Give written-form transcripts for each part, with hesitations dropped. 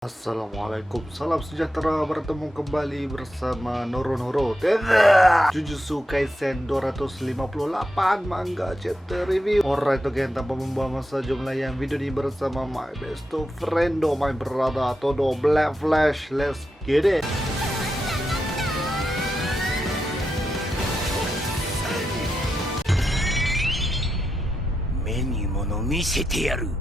Assalamualaikum, salam sejahtera, bertemu kembali bersama Noro Jujutsu Kaisen 258 manga chapter review. Alright again, tanpa membuang masa, jom layan video ini bersama my best friendo, my brother Todo Black Flash. Let's get it. 目に物見せてやる。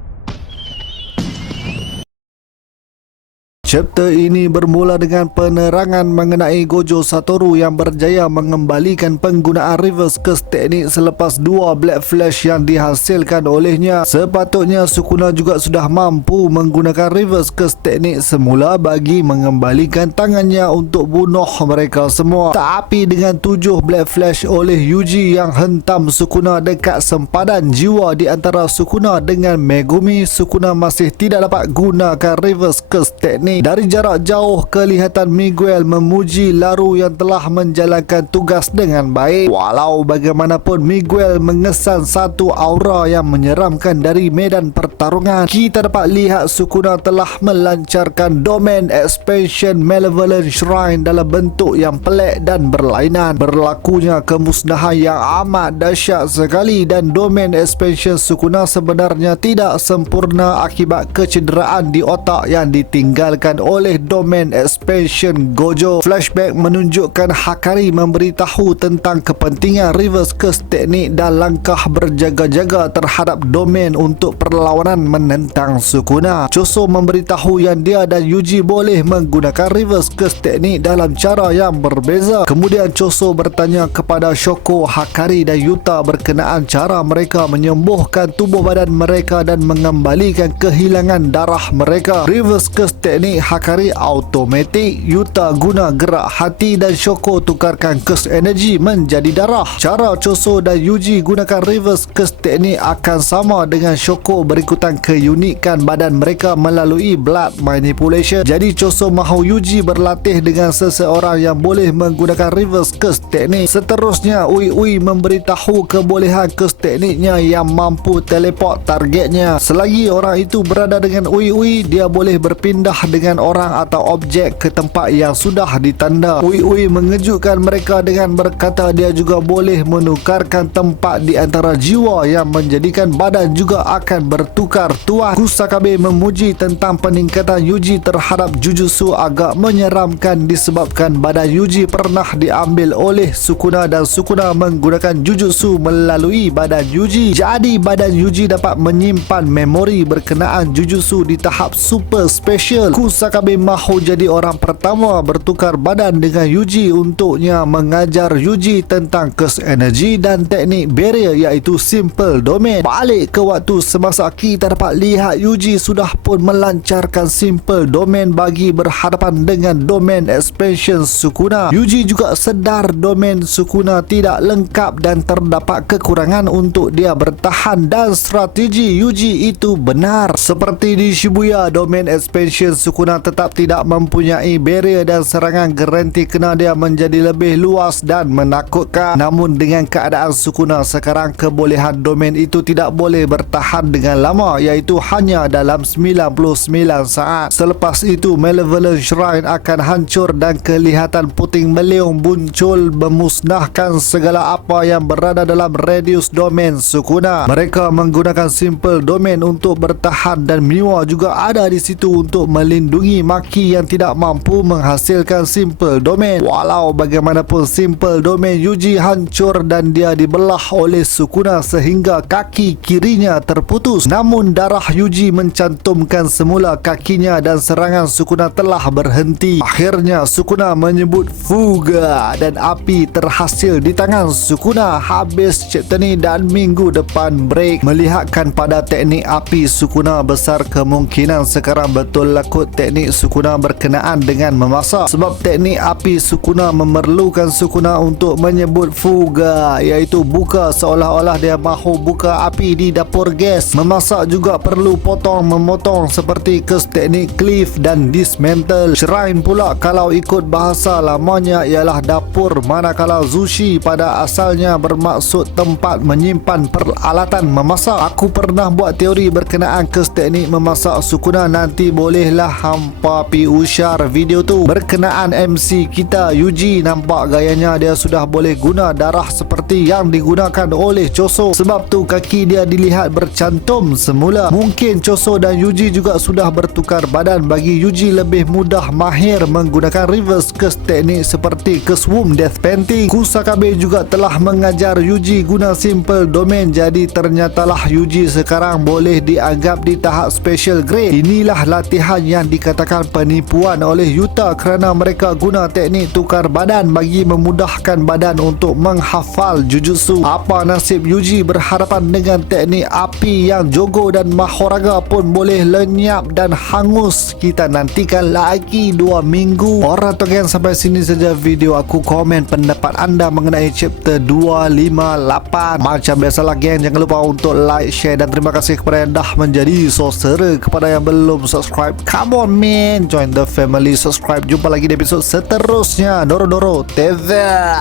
Chapter ini bermula dengan penerangan mengenai Gojo Satoru yang berjaya mengembalikan penggunaan reverse curse teknik selepas dua Black Flash yang dihasilkan olehnya. Sepatutnya Sukuna juga sudah mampu menggunakan reverse curse teknik semula bagi mengembalikan tangannya untuk bunuh mereka semua. Tapi dengan 7 Black Flash oleh Yuji yang hentam Sukuna dekat sempadan jiwa di antara Sukuna dengan Megumi, Sukuna masih tidak dapat gunakan reverse curse teknik. Dari jarak jauh kelihatan Miguel memuji Laru yang telah menjalankan tugas dengan baik. Walau bagaimanapun Miguel mengesan satu aura yang menyeramkan dari medan pertarungan. Kita dapat lihat Sukuna telah melancarkan Domain Expansion Malevolent Shrine dalam bentuk yang pelik dan berlainan. Berlakunya kemusnahan yang amat dahsyat sekali dan Domain Expansion Sukuna sebenarnya tidak sempurna akibat kecederaan di otak yang ditinggalkan oleh Domain Expansion Gojo. Flashback menunjukkan Hakari memberitahu tentang kepentingan reverse curse teknik dan langkah berjaga-jaga terhadap Domain untuk perlawanan menentang Sukuna. Choso memberitahu yang dia dan Yuji boleh menggunakan reverse curse teknik dalam cara yang berbeza. Kemudian Choso bertanya kepada Shoko, Hakari dan Yuta berkenaan cara mereka menyembuhkan tubuh badan mereka dan mengembalikan kehilangan darah mereka. Reverse curse teknik Hakari automatik, Yuta guna gerak hati dan Shoko tukarkan curse energy menjadi darah. Cara Choso dan Yuji gunakan reverse curse teknik akan sama dengan Shoko berikutan keunikan badan mereka melalui blood manipulation. Jadi Choso mahu Yuji berlatih dengan seseorang yang boleh menggunakan reverse curse teknik. Seterusnya Ui memberitahu kebolehan curse tekniknya yang mampu teleport targetnya. Selagi orang itu berada dengan Ui, dia boleh berpindah dengan orang atau objek ke tempat yang sudah ditanda. Ui mengejutkan mereka dengan berkata dia juga boleh menukarkan tempat di antara jiwa yang menjadikan badan juga akan bertukar tuan. Kusakabe memuji tentang peningkatan Yuji terhadap Jujutsu agak menyeramkan disebabkan badan Yuji pernah diambil oleh Sukuna dan Sukuna menggunakan Jujutsu melalui badan Yuji. Jadi badan Yuji dapat menyimpan memori berkenaan Jujutsu di tahap super special. Kusakabe mahu jadi orang pertama bertukar badan dengan Yuji untuknya mengajar Yuji tentang curse energy dan teknik barrier iaitu simple domain. Balik ke waktu semasa kita dapat lihat Yuji sudah pun melancarkan simple domain bagi berhadapan dengan domain expansion Sukuna. Yuji juga sedar domain Sukuna tidak lengkap dan terdapat kekurangan untuk dia bertahan dan strategi Yuji itu benar. Seperti di Shibuya, domain expansion Sukuna tetap tidak mempunyai barrier dan serangan garanti kena dia menjadi lebih luas dan menakutkan. Namun dengan keadaan Sukuna sekarang, kebolehan domain itu tidak boleh bertahan dengan lama iaitu hanya dalam 99 saat. Selepas itu Malevolent Shrine akan hancur dan kelihatan puting beliung muncul memusnahkan segala apa yang berada dalam radius domain Sukuna. Mereka menggunakan simple domain untuk bertahan dan Miwa juga ada di situ untuk melindungi Maki yang tidak mampu menghasilkan simple domain. Walau bagaimanapun simple domain Yuji hancur dan dia dibelah oleh Sukuna sehingga kaki kirinya terputus. Namun darah Yuji mencantumkan semula kakinya dan serangan Sukuna telah berhenti. Akhirnya Sukuna menyebut Fuga dan api terhasil di tangan Sukuna. Habis chapter ni dan minggu depan break. Melihatkan pada teknik api Sukuna, besar kemungkinan sekarang betul lakut teknik Sukuna berkenaan dengan memasak. Sebab teknik api Sukuna memerlukan Sukuna untuk menyebut Fuga iaitu buka, seolah-olah dia mahu buka api di dapur gas. Memasak juga perlu memotong seperti curse teknik Cliff dan Dismantle. Shrine pula kalau ikut bahasa lamanya ialah dapur, manakala Zushi pada asalnya bermaksud tempat menyimpan peralatan memasak. Aku pernah buat teori berkenaan curse teknik memasak Sukuna, nanti bolehlah hampa pi usyar video tu berkenaan MC kita Yuji. Nampak gayanya dia sudah boleh guna darah seperti yang digunakan oleh Choso. Sebab tu kaki dia dilihat bercantum semula. Mungkin Choso dan Yuji juga sudah bertukar badan bagi Yuji lebih mudah mahir menggunakan reverse curse teknik seperti curse womb death painting. Kusakabe juga telah mengajar Yuji guna simple domain, jadi ternyatalah Yuji sekarang boleh dianggap di tahap special grade. Inilah latihan yang dikatakan penipuan oleh Yuta kerana mereka guna teknik tukar badan bagi memudahkan badan untuk menghafal jujutsu. Apa nasib Yuji berhadapan dengan teknik api yang Jogo dan Mahoraga pun boleh lenyap dan hangus? Kita nantikan lagi 2 minggu. Orang token, sampai sini saja video aku. Komen pendapat anda mengenai chapter 258. Macam biasalah geng, jangan lupa untuk like, share dan terima kasih kepada yang dah menjadi saudara. Kepada yang belum subscribe, come on man, join the family, subscribe. Jumpa lagi di episod seterusnya. Doro TV.